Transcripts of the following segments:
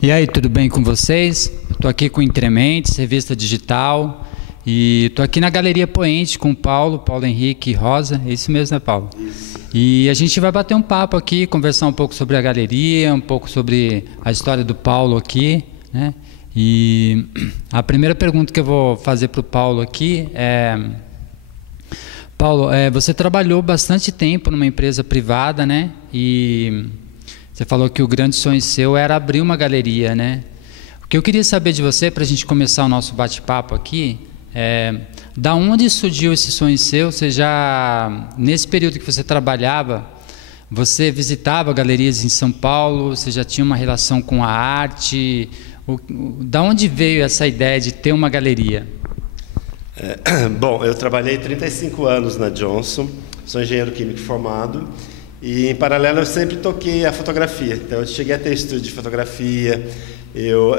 E aí, tudo bem com vocês? Estou aqui com o Entrementes, revista digital, e estou aqui na Galeria Poente com o Paulo Henrique Rosa, é isso mesmo, né, Paulo? Isso. E a gente vai bater um papo aqui, conversar um pouco sobre a galeria, um pouco sobre a história do Paulo aqui, né? E a primeira pergunta que eu vou fazer para o Paulo aqui é... Paulo, você trabalhou bastante tempo numa empresa privada, né? E você falou que o grande sonho seu era abrir uma galeria, né? O que eu queria saber de você, para a gente começar o nosso bate-papo aqui, da onde surgiu esse sonho seu? Você já, nesse período que você trabalhava, você visitava galerias em São Paulo? Você já tinha uma relação com a arte? Da onde veio essa ideia de ter uma galeria? Bom, eu trabalhei 35 anos na Johnson, sou engenheiro químico formado e, em paralelo, eu sempre toquei a fotografia. Então, eu cheguei a ter estúdio de fotografia, eu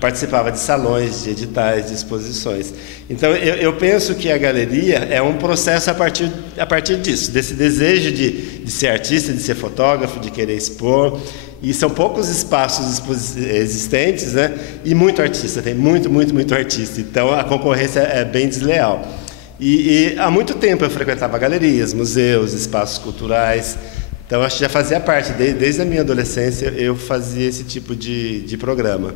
participava de salões, de editais, de exposições. Então, eu penso que a galeria é um processo a partir disso, desse desejo de ser artista, de ser fotógrafo, de querer expor. E são poucos espaços existentes, né? E muito artista, tem muito artista. Então a concorrência é bem desleal. E há muito tempo eu frequentava galerias, museus, espaços culturais. Então acho que já fazia parte, desde a minha adolescência eu fazia esse tipo de programa.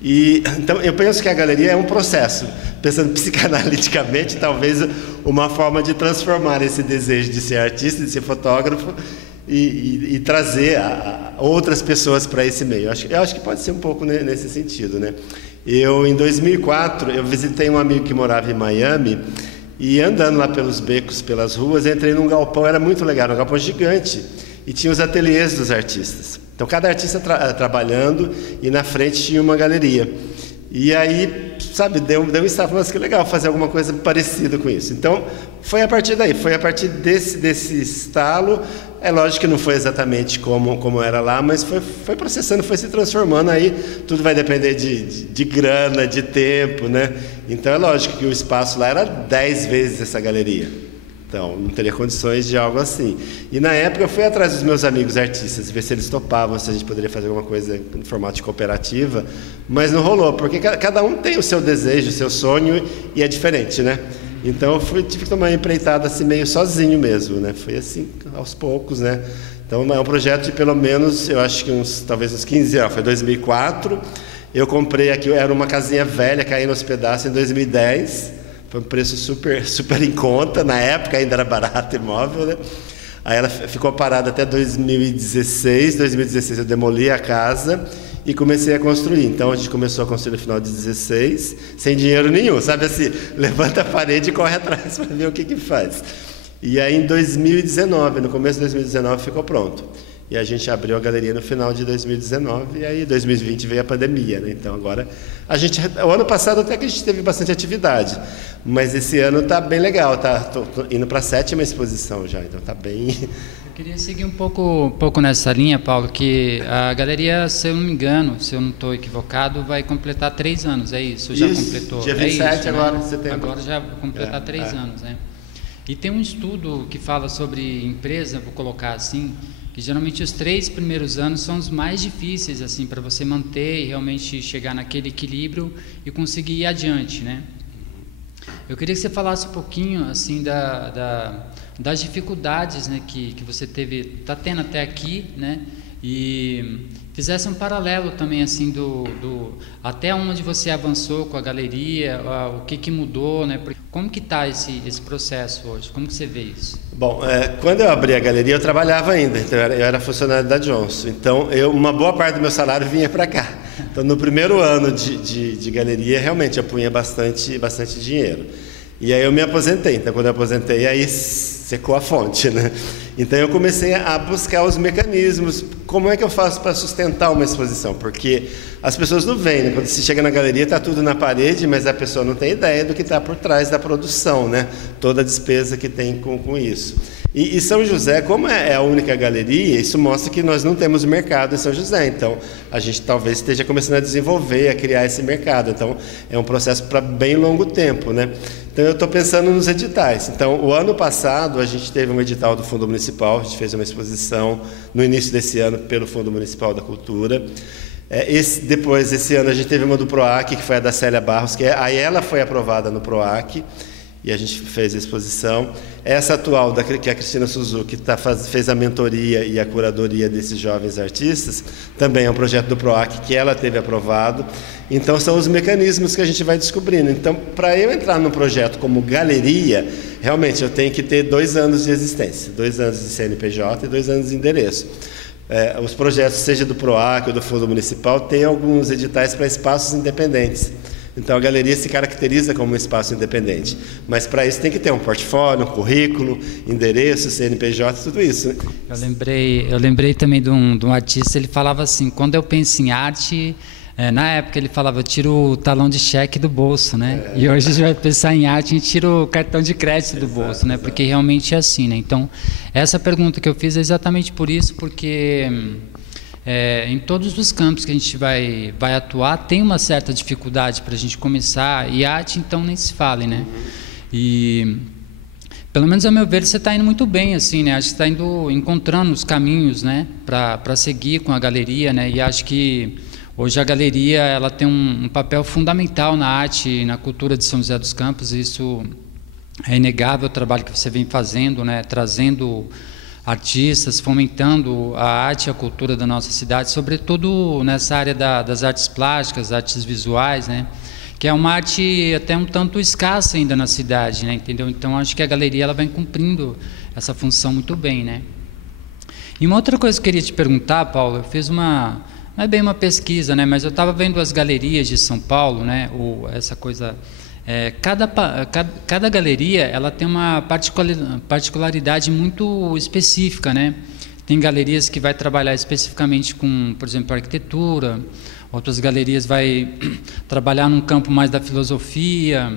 Então eu penso que a galeria é um processo, pensando psicanaliticamente, talvez uma forma de transformar esse desejo de ser artista, de ser fotógrafo, e trazer outras pessoas para esse meio. Eu acho que pode ser um pouco nesse sentido, né? Em 2004, eu visitei um amigo que morava em Miami e, andando lá pelos becos, pelas ruas, entrei num galpão, era muito legal, um galpão gigante, e tinha os ateliês dos artistas. Então, cada artista trabalhando, e na frente tinha uma galeria. E aí, sabe, deu um estalo, mas que legal fazer alguma coisa parecida com isso. Então, foi a partir daí, foi a partir desse estalo. É lógico que não foi exatamente como era lá, mas foi processando, foi se transformando. Aí tudo vai depender de grana, de tempo, né? Então é lógico que o espaço lá era 10 vezes essa galeria. Então não teria condições de algo assim. E na época eu fui atrás dos meus amigos artistas, ver se eles topavam, se a gente poderia fazer alguma coisa no formato de cooperativa, mas não rolou, porque cada um tem o seu desejo, o seu sonho, e é diferente, né? Então eu tive que tomar uma empreitada assim meio sozinho mesmo, né? Foi assim, aos poucos, né? Então é um projeto de pelo menos, eu acho que talvez uns 15 anos, foi 2004. Eu comprei aqui, era uma casinha velha, caindo aos pedaços em 2010. Foi um preço super em conta, na época ainda era barato imóvel, né? Aí ela ficou parada até 2016. 2016 eu demoli a casa e comecei a construir. Então a gente começou a construir no final de 2016, sem dinheiro nenhum, sabe assim, levanta a parede e corre atrás para ver o que faz. E aí em 2019, no começo de 2019 ficou pronto. E a gente abriu a galeria no final de 2019, e aí 2020 veio a pandemia, né? Então agora o ano passado até que a gente teve bastante atividade, mas esse ano tá bem legal, tô indo para a 7ª exposição já, então tá bem. Eu queria seguir um pouco nessa linha, Paulo, que a galeria, se eu não me engano, se eu não estou equivocado, vai completar 3 anos, é isso? Já completou? Dia 27 isso, agora, né? em setembro. Agora já vai completar 3 anos, né? E tem um estudo que fala sobre empresa, vou colocar assim, que geralmente os 3 primeiros anos são os mais difíceis, assim, para você manter e realmente chegar naquele equilíbrio e conseguir ir adiante, né? Eu queria que você falasse um pouquinho, assim, das dificuldades, né, que você está tendo até aqui, né? E fizesse um paralelo também, assim, até onde você avançou com a galeria, o que mudou, né? Como que está esse processo hoje? Como que você vê isso? Bom, quando eu abri a galeria, eu trabalhava ainda, então eu era funcionário da Johnson. Então, uma boa parte do meu salário vinha para cá. Então, no primeiro ano de galeria, realmente, eu punha bastante dinheiro. E aí eu me aposentei. Então, quando eu aposentei, aí secou a fonte, né? Então eu comecei a buscar os mecanismos, como é que eu faço para sustentar uma exposição, porque as pessoas não veem, né? Quando você chega na galeria está tudo na parede, mas a pessoa não tem ideia do que está por trás da produção, né? Toda a despesa que tem com isso. E São José, como é a única galeria, isso mostra que nós não temos mercado em São José, então a gente talvez esteja começando a desenvolver, a criar esse mercado, então é um processo para bem longo tempo, né? Então eu estou pensando nos editais. Então o ano passado a gente teve um edital do Fundo Municipal, a gente fez uma exposição no início desse ano pelo Fundo Municipal da Cultura. Depois, esse ano, a gente teve uma do PROAC, que foi a da Célia Barros, aí ela foi aprovada no PROAC, e a gente fez a exposição. Essa atual, que é a Cristina Suzuki, fez a mentoria e a curadoria desses jovens artistas, também é um projeto do PROAC que ela teve aprovado. Então, são os mecanismos que a gente vai descobrindo. Então, para eu entrar num projeto como galeria, realmente eu tenho que ter 2 anos de existência, 2 anos de CNPJ e 2 anos de endereço. Os projetos, seja do PROAC ou do Fundo Municipal, têm alguns editais para espaços independentes. Então, a galeria se caracteriza como um espaço independente. Mas, para isso, tem que ter um portfólio, um currículo, endereço, CNPJ, tudo isso. Eu lembrei também de um artista, ele falava assim, quando eu penso em arte, na época ele falava, eu tiro o talão de cheque do bolso, né? E hoje a gente vai pensar em arte, a gente tira o cartão de crédito do bolso, né? Porque realmente é assim, né? Então, essa pergunta que eu fiz é exatamente por isso, porque... em todos os campos que a gente vai atuar, tem uma certa dificuldade para a gente começar, e arte, então, nem se fale, né? E, pelo menos, a meu ver, você está indo muito bem, assim, né? Acho que está encontrando os caminhos, né? Para seguir com a galeria, né? E acho que hoje a galeria, ela tem um papel fundamental na arte e na cultura de São José dos Campos, e isso é inegável, o trabalho que você vem fazendo, né? Trazendo artistas, fomentando a arte e a cultura da nossa cidade, sobretudo nessa área das artes plásticas, artes visuais, né? Que é uma arte até um tanto escassa ainda na cidade, né? Entendeu? Então, acho que a galeria ela vem cumprindo essa função muito bem, né? E uma outra coisa que eu queria te perguntar, Paulo, eu fiz não é bem uma pesquisa, né? Mas eu estava vendo as galerias de São Paulo, né? Essa coisa... Cada galeria ela tem uma particularidade muito específica, né? Tem galerias que vai trabalhar especificamente com, por exemplo, arquitetura, outras galerias vai trabalhar num campo mais da filosofia,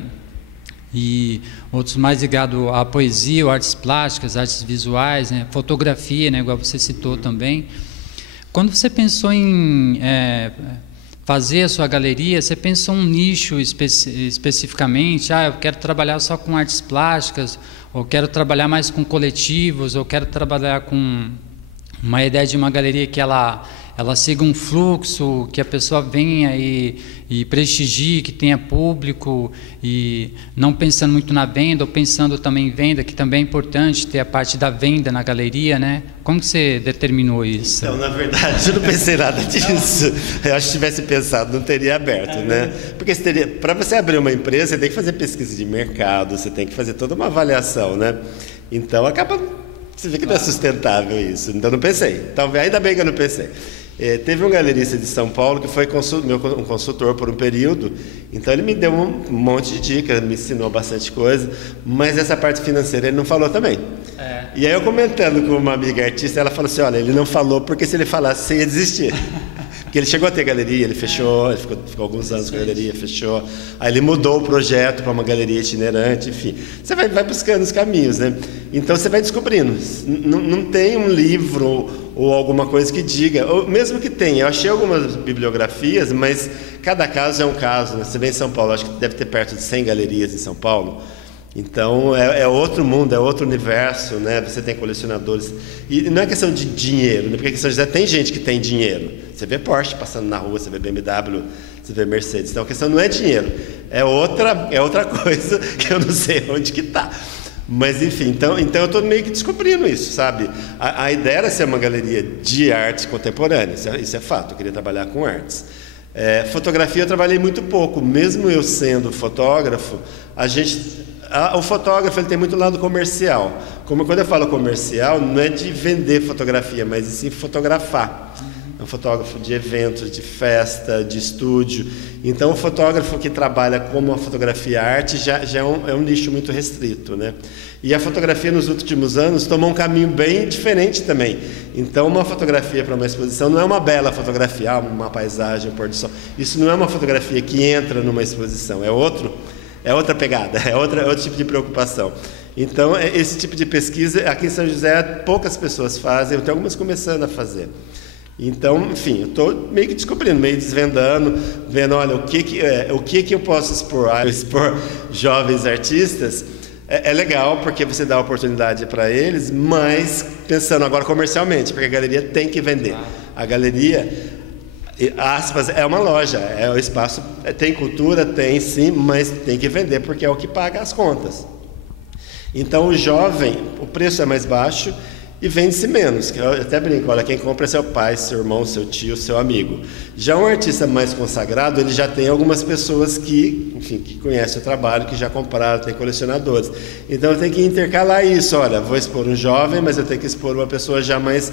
e outros mais ligados à poesia, ou artes plásticas, artes visuais, né? Fotografia, né? Igual você citou também. Quando você pensou em fazer a sua galeria, você pensou um nicho especificamente? Eu quero trabalhar só com artes plásticas, ou quero trabalhar mais com coletivos, ou quero trabalhar com uma ideia de uma galeria que ela siga um fluxo, que a pessoa venha e prestigie, que tenha público, e não pensando muito na venda, ou pensando também em venda, que também é importante ter a parte da venda na galeria, né? Como que você determinou isso? Então, na verdade, eu não pensei nada disso. Eu acho que se tivesse pensado, não teria aberto, né? Porque para você abrir uma empresa, você tem que fazer pesquisa de mercado, você tem que fazer toda uma avaliação, né? Então, você vê que não é sustentável isso. Então, não pensei. Talvez, ainda bem que eu não pensei. Teve um galerista de São Paulo que foi um consultor por um período, então ele me deu um monte de dicas, me ensinou bastante coisa, mas essa parte financeira ele não falou também. E aí eu comentando com uma amiga artista, ela falou assim, olha, ele não falou porque se ele falasse você ia desistir. Porque ele chegou a ter galeria, ele fechou, ele ficou alguns anos com a galeria, fechou. Aí ele mudou o projeto para uma galeria itinerante, enfim. Você vai buscando os caminhos, né? Então você vai descobrindo. Não tem um livro ou alguma coisa que diga, ou mesmo que tenha. Eu achei algumas bibliografias, mas cada caso é um caso, né? Você vem em São Paulo, acho que deve ter perto de 100 galerias em São Paulo. Então, é outro mundo, é outro universo, né? Você tem colecionadores. E não é questão de dinheiro, né? Porque em São José tem gente que tem dinheiro. Você vê Porsche passando na rua, você vê BMW, você vê Mercedes. Então, a questão não é dinheiro. É outra coisa que eu não sei onde que está. Mas, enfim, então eu estou meio que descobrindo isso, sabe? A ideia era ser uma galeria de arte contemporânea, isso é fato. Eu queria trabalhar com artes. Fotografia eu trabalhei muito pouco. Mesmo eu sendo fotógrafo, o fotógrafo ele tem muito lado comercial. Quando eu falo comercial, não é de vender fotografia, mas sim fotografar. É um fotógrafo de eventos, de festa, de estúdio. Então, o fotógrafo que trabalha como a fotografia arte já é um nicho muito restrito, né? E a fotografia nos últimos anos tomou um caminho bem diferente também. Então, uma fotografia para uma exposição não é uma bela fotografia, uma paisagem, um pôr do sol. Isso não é uma fotografia que entra numa exposição, é outra pegada, é outro tipo de preocupação. Então, esse tipo de pesquisa, aqui em São José, poucas pessoas fazem, tem algumas começando a fazer. Então, enfim, eu estou meio que descobrindo, meio desvendando, vendo, olha, o que eu posso expor jovens artistas. É legal, porque você dá oportunidade para eles, mas pensando agora comercialmente, porque a galeria tem que vender. A galeria... aspas, é uma loja, é o espaço, tem cultura, tem sim, mas tem que vender porque é o que paga as contas. Então o jovem, o preço é mais baixo e vende-se menos. Eu até brinco, olha, quem compra é seu pai, seu irmão, seu tio, seu amigo. Já um artista mais consagrado, ele já tem algumas pessoas que, enfim, que conhecem o trabalho, que já compraram, tem colecionadores. Então eu tenho que intercalar isso, olha, vou expor um jovem, mas eu tenho que expor uma pessoa já mais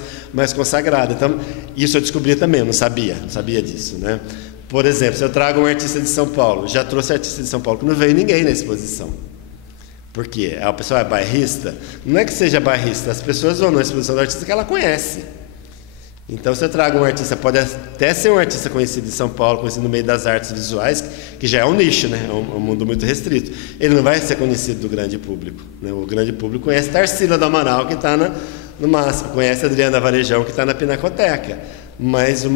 consagrada. Então, isso eu descobri também, eu não sabia disso, né? Por exemplo, se eu trago um artista de São Paulo, já trouxe artista de São Paulo que não veio ninguém na exposição. Por quê? A pessoa é bairrista? Não é que seja bairrista, as pessoas vão na exposição do artista que ela conhece. Então, se eu trago um artista, pode até ser um artista conhecido em São Paulo, conhecido no meio das artes visuais, que já é um nicho, né? É um mundo muito restrito. Ele não vai ser conhecido do grande público, né? O grande público conhece Tarsila do Amaral, que está no máximo, conhece Adriana Varejão, que está na Pinacoteca. Mas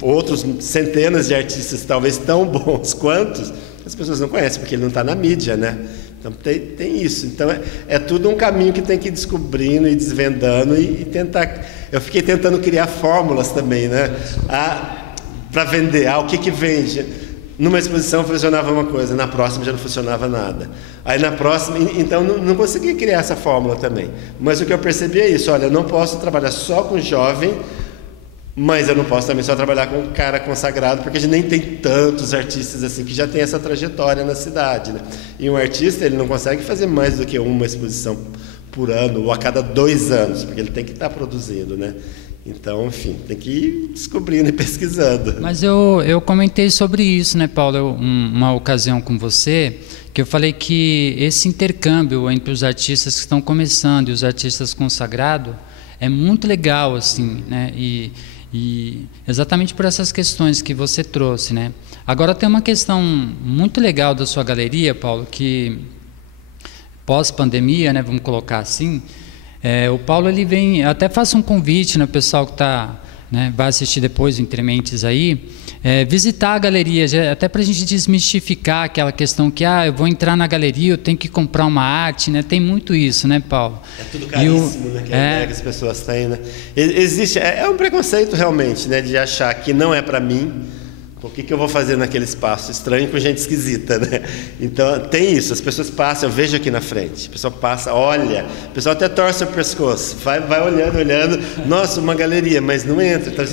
outros centenas de artistas, talvez tão bons quantos, as pessoas não conhecem, porque ele não está na mídia, né? Então tem isso. Então é tudo um caminho que tem que ir descobrindo e desvendando e tentar. Eu fiquei tentando criar fórmulas também, né? Para vender. O que vende? Numa exposição funcionava uma coisa, na próxima já não funcionava nada. Aí na próxima, então não consegui criar essa fórmula também. Mas o que eu percebi é isso, olha, eu não posso trabalhar só com jovem, mas eu não posso também só trabalhar com um cara consagrado, porque a gente nem tem tantos artistas assim que já tem essa trajetória na cidade, né? E um artista, ele não consegue fazer mais do que uma exposição por ano, ou a cada 2 anos, porque ele tem que estar produzindo, né? Então, enfim, tem que ir descobrindo e pesquisando. Mas eu comentei sobre isso, né, Paulo, uma ocasião com você, que eu falei que esse intercâmbio entre os artistas que estão começando e os artistas consagrados é muito legal, assim, né? E exatamente por essas questões que você trouxe, né? Agora tem uma questão muito legal da sua galeria, Paulo, que pós-pandemia, né, vamos colocar assim, o Paulo, ele vem, eu até faço um convite, né, pessoal que vai assistir depois o Entrementes aí, visitar a galeria, até para a gente desmistificar aquela questão que eu vou entrar na galeria, eu tenho que comprar uma arte, né? Tem muito isso, né, Paulo? É tudo caríssimo, né? Que a ideia que as pessoas têm, né? Existe, um preconceito realmente, né? De achar que não é para mim. O que eu vou fazer naquele espaço estranho com gente esquisita, né? Então, tem isso, as pessoas passam, eu vejo aqui na frente, a pessoa passa, olha, o pessoal até torce o pescoço, vai olhando, nossa, uma galeria, mas não entra, então,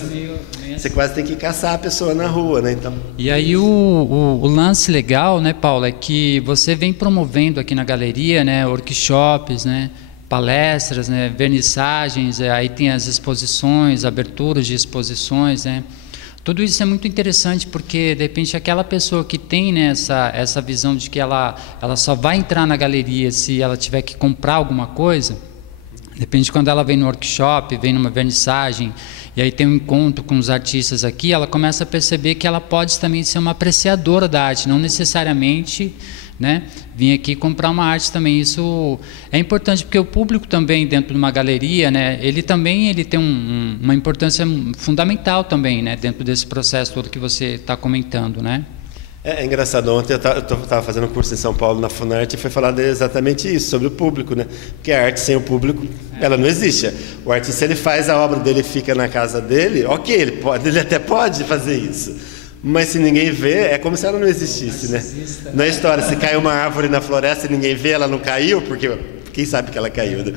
você quase tem que caçar a pessoa na rua, né? Então... E aí o lance legal, né, Paulo, é que você vem promovendo aqui na galeria, né, workshops, né, palestras, né, vernissagens, aí tem as exposições, aberturas de exposições, né? Tudo isso é muito interessante porque, de repente, aquela pessoa que tem, né, essa visão de que ela só vai entrar na galeria se ela tiver que comprar alguma coisa, de repente, quando ela vem no workshop, vem numa vernissagem, e aí tem um encontro com os artistas aqui, ela começa a perceber que ela pode também ser uma apreciadora da arte, não necessariamente, né, vir aqui comprar uma arte também. Isso é importante porque o público também dentro de uma galeria, né, ele tem uma importância fundamental também, né, dentro desse processo todo que você está comentando, né? É engraçado, ontem eu estava fazendo um curso em São Paulo na Funarte e foi falado exatamente isso, sobre o público, né? Porque a arte sem o público, ela não existe. O artista, ele faz a obra dele, fica na casa dele, ok, ele até pode fazer isso. Mas se ninguém vê, é como se ela não existisse, né? Na história, se cai uma árvore na floresta e ninguém vê, ela não caiu, porque quem sabe que ela caiu, né?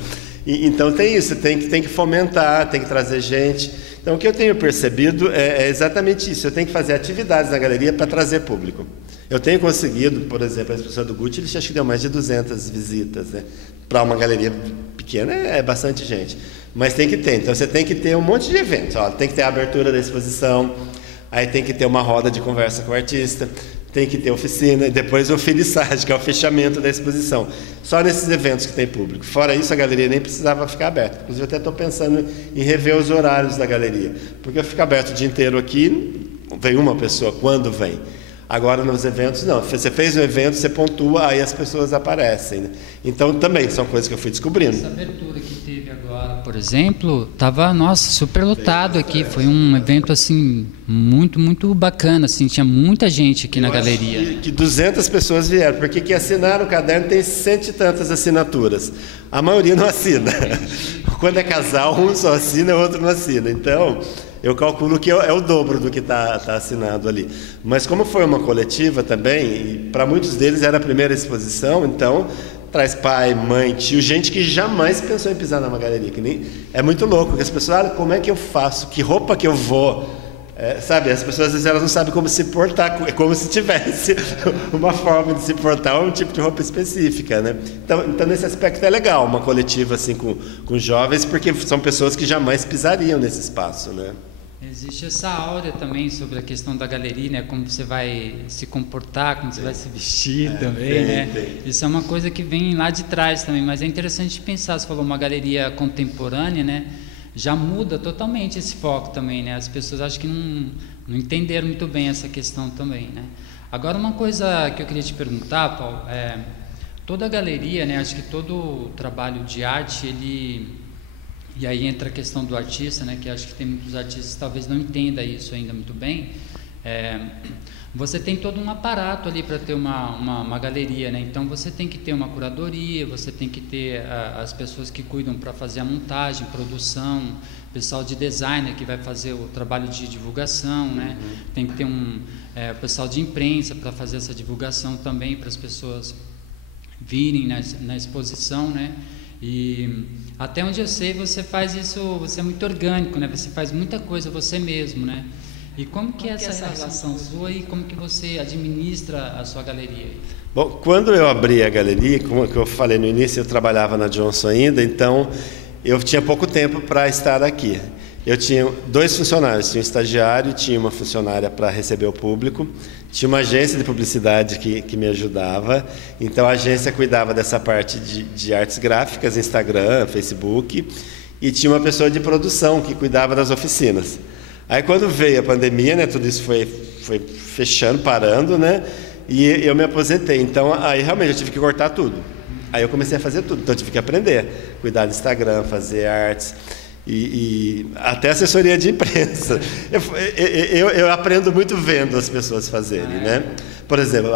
Então tem isso, tem que fomentar, tem que trazer gente. Então o que eu tenho percebido é exatamente isso, eu tenho que fazer atividades na galeria para trazer público. Eu tenho conseguido, por exemplo, a exposição do Gucci, ele acho que deu mais de 200 visitas, né? Para uma galeria pequena é bastante gente, mas tem que ter, então você tem que ter um monte de eventos, tem que ter a abertura da exposição, aí tem que ter uma roda de conversa com o artista, tem que ter oficina, e depois o finissage, que é o fechamento da exposição. Só nesses eventos que tem público. Fora isso, a galeria nem precisava ficar aberta. Inclusive, eu até estou pensando em rever os horários da galeria. Porque eu fico aberto o dia inteiro aqui, vem uma pessoa, quando vem. Agora, nos eventos, não. Você fez um evento, você pontua, aí as pessoas aparecem, né? Então, também são coisas que eu fui descobrindo. Essa abertura que teve agora, por exemplo, estava, nossa, super lotado aqui. Foi um evento, assim, muito, muito bacana, assim. Tinha muita gente aqui na galeria. Que 200 pessoas vieram, porque que assinaram o caderno tem 100 e tantas assinaturas. A maioria não assina. quando é casal, um só assina, o outro não assina. Então, eu calculo que é o dobro do que está assinado ali. Mas como foi uma coletiva também, e para muitos deles era a primeira exposição, então traz pai, mãe, tio, gente que jamais pensou em pisar numa galeria. Que nem, é muito louco, que as pessoas, como é que eu faço? Que roupa que eu vou? Sabe, as pessoas às vezes elas não sabem como se portar, é como se tivesse uma forma de se portar, um tipo de roupa específica, né? Então nesse aspecto é legal, uma coletiva assim com jovens, porque são pessoas que jamais pisariam nesse espaço, né? Existe essa áurea também sobre a questão da galeria, né? Como você vai se comportar, como você vai se vestir também, né? Isso é uma coisa que vem lá de trás também, mas é interessante pensar, você falou uma galeria contemporânea, né? Já muda totalmente esse foco também, né? As pessoas acho que não entenderam muito bem essa questão também, né? Agora, uma coisa que eu queria te perguntar, Paulo, toda galeria, né? Acho que todo trabalho de arte, e aí entra a questão do artista, né? Que acho que tem muitos artistas que talvez não entendam isso ainda muito bem. Você tem todo um aparato ali para ter uma galeria, né? Então você tem que ter uma curadoria, você tem que ter as pessoas que cuidam para fazer a montagem, produção, pessoal de designer que vai fazer o trabalho de divulgação, né? Tem que ter pessoal de imprensa para fazer essa divulgação também, para as pessoas virem na exposição, né? E até onde eu sei, você faz isso, você é muito orgânico, né? Você faz muita coisa você mesmo, né? E como que é essa relação sua e como que você administra a sua galeria? Bom, quando eu abri a galeria, como eu falei no início, eu trabalhava na Johnson ainda, então eu tinha pouco tempo para estar aqui. Eu tinha 2 funcionários, tinha um estagiário, tinha uma funcionária para receber o público, tinha uma agência de publicidade que me ajudava, então a agência cuidava dessa parte de artes gráficas, Instagram, Facebook, e tinha uma pessoa de produção que cuidava das oficinas. Aí quando veio a pandemia, né, tudo isso foi fechando, parando, né, e eu me aposentei. Então aí realmente eu tive que cortar tudo. Aí eu comecei a fazer tudo, então eu tive que aprender, cuidar do Instagram, fazer artes e até assessoria de imprensa. Eu aprendo muito vendo as pessoas fazerem, né? Por exemplo,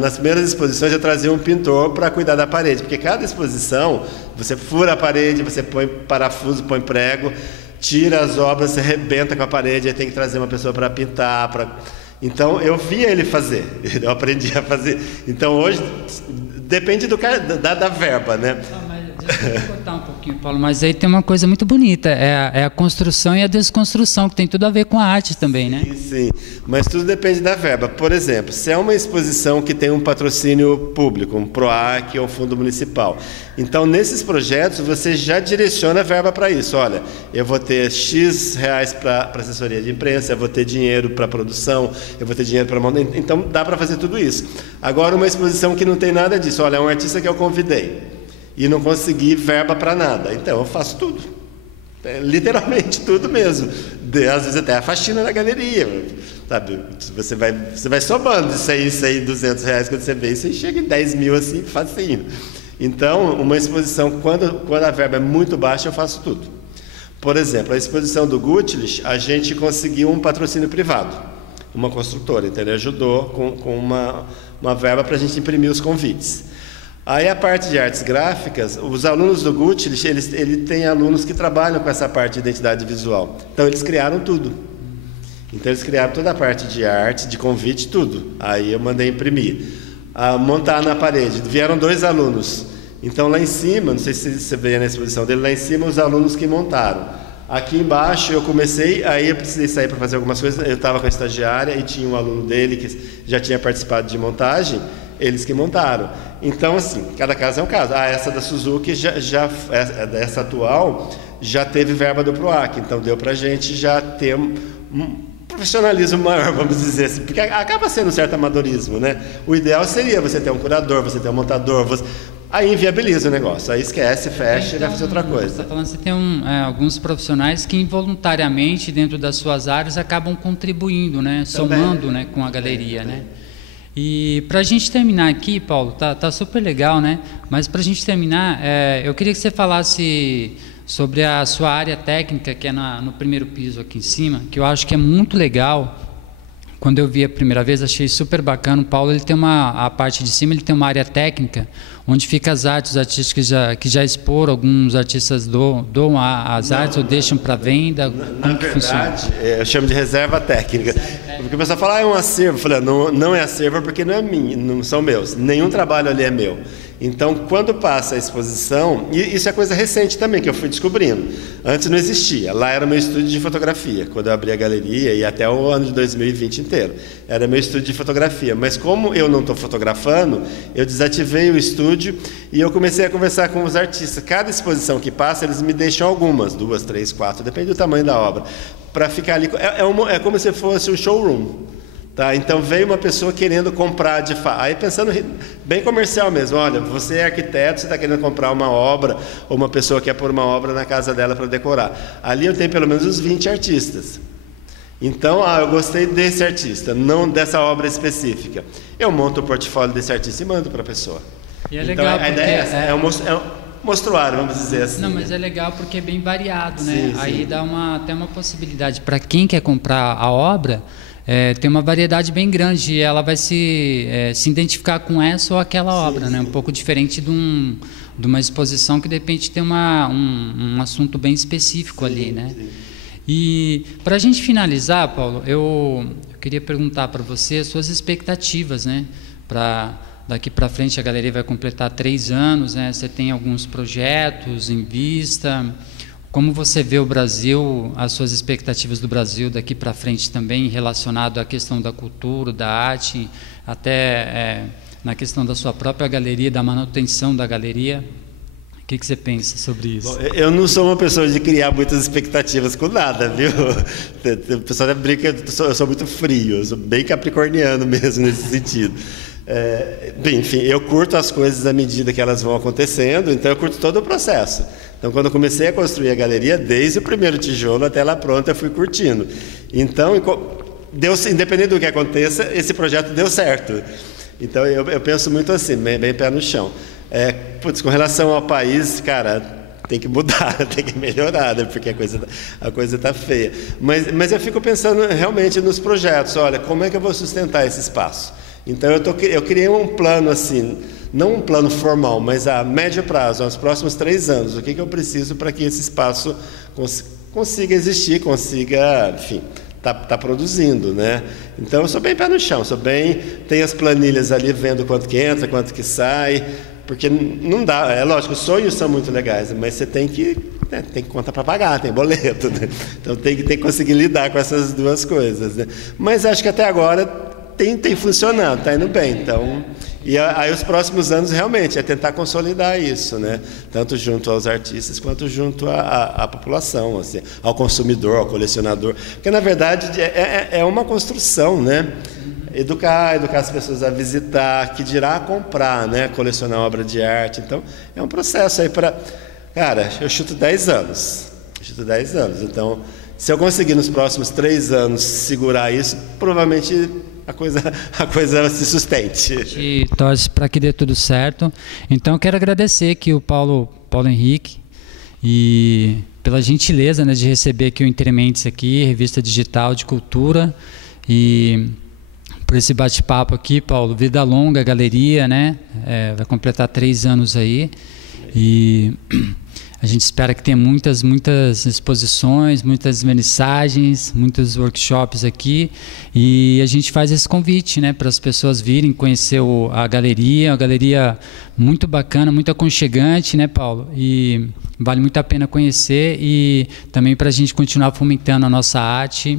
nas primeiras exposições eu trazia um pintor para cuidar da parede, porque cada exposição você fura a parede, você põe parafuso, põe prego, tira as obras, você arrebenta com a parede, aí tem que trazer uma pessoa para pintar. Então, eu via ele fazer, eu aprendi a fazer. Então, hoje, depende da verba, né? Deixa eu cortar um pouquinho, Paulo, mas aí tem uma coisa muito bonita, é a construção e a desconstrução, que tem tudo a ver com a arte também, né? Sim, mas tudo depende da verba. Por exemplo, se é uma exposição que tem um patrocínio público, um PROAC ou um fundo municipal, então nesses projetos você já direciona a verba para isso. Olha, eu vou ter X reais para assessoria de imprensa, eu vou ter dinheiro para produção, eu vou ter dinheiro para montar, então dá para fazer tudo isso. Agora, uma exposição que não tem nada disso, olha, é um artista que eu convidei e não consegui verba para nada, então eu faço tudo, literalmente tudo mesmo, às vezes até a faxina na galeria, sabe? Você vai somando isso aí, 200 reais, quando você vê isso, aí chega em 10 mil assim, facinho. Então, uma exposição, quando a verba é muito baixa, eu faço tudo. Por exemplo, a exposição do Gutlich, a gente conseguiu um patrocínio privado, uma construtora, então ele ajudou com uma verba para a gente imprimir os convites. Aí a parte de artes gráficas, os alunos do Gutlich, ele tem alunos que trabalham com essa parte de identidade visual. Então eles criaram tudo. Então eles criaram toda a parte de arte, de convite, tudo. Aí eu mandei imprimir. Montar na parede. Vieram 2 alunos. Então lá em cima, não sei se você veio na exposição dele, lá em cima os alunos que montaram. Aqui embaixo eu comecei, aí eu precisei sair para fazer algumas coisas, eu estava com a estagiária e tinha um aluno dele que já tinha participado de montagem, eles que montaram. Então, assim, cada caso é um caso. Essa da Suzuki, essa atual, já teve verba do PROAC, então deu para a gente já ter um profissionalismo maior, vamos dizer assim, porque acaba sendo um certo amadorismo, né? O ideal seria você ter um curador, você ter um montador, aí inviabiliza o negócio, aí esquece, fecha e vai fazer outra coisa. Você está falando que você tem alguns profissionais que involuntariamente, dentro das suas áreas, acabam contribuindo, né? Somando, né, com a galeria, né? E para a gente terminar aqui, Paulo, tá super legal, né? Mas para a gente terminar, eu queria que você falasse sobre a sua área técnica, que é no primeiro piso aqui em cima, que eu acho que é muito legal. Quando eu vi a primeira vez, achei super bacana. O Paulo, ele tem a parte de cima, ele tem uma área técnica, onde ficam as artes, os artistas que já exporam, alguns artistas doam as artes ou deixam para venda? Na verdade, eu chamo de reserva técnica. Porque o pessoal fala, é um acervo. Eu falei, não é acervo porque não é minha, não são meus. Nenhum trabalho ali é meu. Então, quando passa a exposição, e isso é coisa recente também, que eu fui descobrindo. Antes não existia. Lá era meu estúdio de fotografia, quando eu abri a galeria, e até o ano de 2020 inteiro. Era meu estúdio de fotografia. Mas como eu não estou fotografando, eu desativei o estúdio e eu comecei a conversar com os artistas. Cada exposição que passa, eles me deixam algumas, 2, 3, 4, depende do tamanho da obra, para ficar ali. É como se fosse um showroom. Tá, então veio uma pessoa querendo comprar de fato, aí pensando bem comercial mesmo, olha, você é arquiteto, você está querendo comprar uma obra, ou uma pessoa quer pôr uma obra na casa dela para decorar. Ali eu tenho pelo menos uns 20 artistas. Então, eu gostei desse artista, não dessa obra específica. Eu monto o portfólio desse artista e mando para a pessoa. E é então legal a ideia é essa, é um mostruário, vamos dizer assim. Não, mas é legal porque é bem variado, né? Sim, sim. Aí dá até uma possibilidade para quem quer comprar a obra. Tem uma variedade bem grande e ela vai se identificar com essa ou aquela obra, né? Um pouco diferente de uma exposição que de repente tem um assunto bem específico ali, né? Sim. E para a gente finalizar, Paulo, eu queria perguntar para você as suas expectativas, né? Daqui para frente a galeria vai completar 3 anos, né? Você tem alguns projetos em vista? Como você vê o Brasil, as suas expectativas do Brasil daqui para frente também, relacionado à questão da cultura, da arte, até na questão da sua própria galeria, da manutenção da galeria? O que você pensa sobre isso? Bom, eu não sou uma pessoa de criar muitas expectativas com nada, viu? O pessoal até brinca, eu sou muito frio, eu sou bem capricorniano mesmo nesse sentido. Bem, enfim, eu curto as coisas à medida que elas vão acontecendo, então eu curto todo o processo. Então, quando eu comecei a construir a galeria, desde o primeiro tijolo até ela pronta, eu fui curtindo. Então, independente do que aconteça, esse projeto deu certo. Então, eu penso muito assim, bem pé no chão. Com relação ao país, cara, tem que mudar, tem que melhorar, né? Porque a coisa está feia. Mas eu fico pensando realmente nos projetos. Olha, como é que eu vou sustentar esse espaço? Então, eu criei um plano assim, não um plano formal, mas a médio prazo, nos próximos 3 anos, o que eu preciso para que esse espaço consiga existir, consiga, enfim, tá produzindo, né? Então, eu sou bem pé no chão, tenho as planilhas ali, vendo quanto que entra, quanto que sai, porque não dá, é lógico, os sonhos são muito legais, mas você tem que conta para pagar, tem boleto, né? Então, tem que conseguir lidar com essas duas coisas, né? Mas acho que até agora tem funcionado, está indo bem. Então, e aí os próximos anos realmente é tentar consolidar isso, né? Tanto junto aos artistas quanto junto à população, assim, ao consumidor, ao colecionador. Porque, na verdade, é uma construção, né? Educar as pessoas a visitar, que dirá a comprar, né? Colecionar obra de arte. Então, é um processo aí para... Cara, eu chuto 10 anos. Então, se eu conseguir nos próximos 3 anos segurar isso, provavelmente a coisa se sustente. E torce para que dê tudo certo. Então, eu quero agradecer aqui o Paulo Henrique e pela gentileza, né, de receber aqui o Intermentes aqui, revista digital de cultura, e por esse bate-papo aqui, Paulo. Vida longa, a galeria, né? Vai completar 3 anos aí e a gente espera que tenha muitas exposições, muitas vernissagens, muitos workshops aqui, e a gente faz esse convite, né, para as pessoas virem conhecer a galeria, uma galeria muito bacana, muito aconchegante, né, Paulo? E vale muito a pena conhecer, e também para a gente continuar fomentando a nossa arte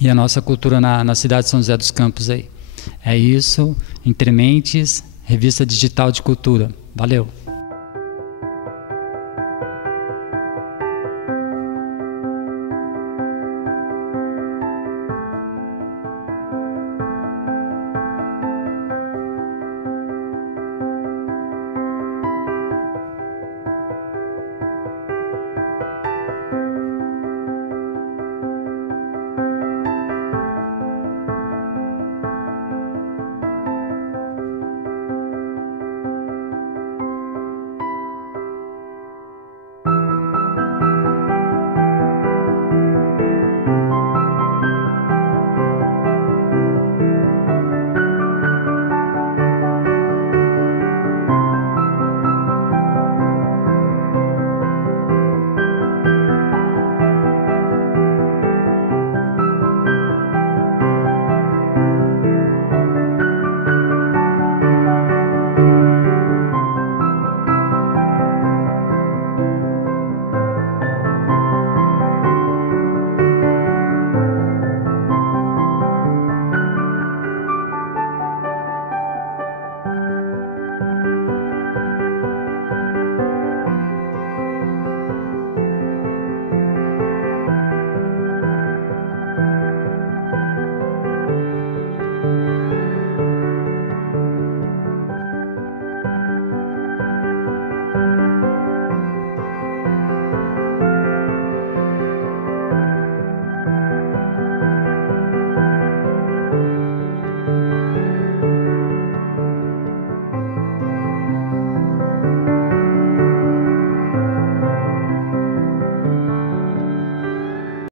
e a nossa cultura na cidade de São José dos Campos aí. É isso, Intermentes, revista digital de cultura. Valeu!